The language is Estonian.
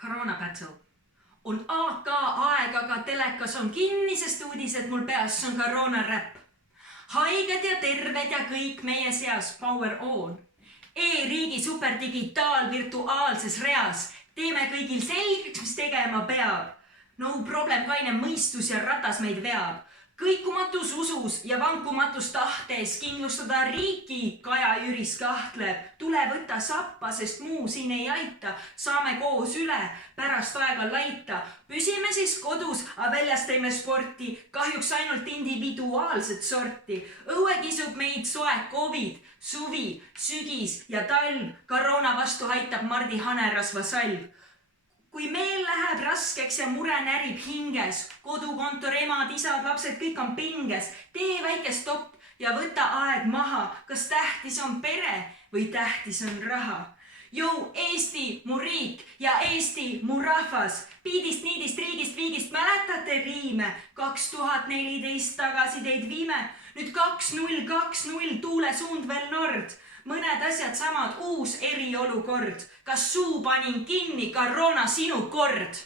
Corona battle. On AK aeg, aga telekas on kinni, sest uudised mul peas on koroona räpp. Haiged ja terved ja kõik meie seas power on. E-riigi superdigitaal virtuaalses reas. Teeme kõigil selgeks, mis tegema peab. No problem, kaine mõistus ja ratas meid veab. Kõikumatus usus ja vankumatus tahtes kindlustada riiki Kaja Jüris kahtleb. Tule võtta sappa, sest muu siin ei aita. Saame koos üle, pärast aega laita. Püsime siis kodus, aga väljas teeme sporti. Kahjuks ainult individuaalset sorti. Õue kisub meid soe COVID, suvi, sügis ja talv. Koroona vastu aitab Mardi hanerasva salv. Kui meil läheb raskeks ja mure närib hinges, kodukontor, emad, isad, lapsed, kõik on pinges, tee väike stopp ja võta aeg maha, kas tähtis on pere või tähtis on raha. Jou, Eesti, mu riik ja Eesti, mu rahvas, piidist, niidist, riigist, viigist, mäletate riime, 2014 tagasi teid viime, nüüd 2020, tuule suund veel nord. Mõned asjad samad, uus eriolukord. Kas suu panin kinni, koroona sinu kord?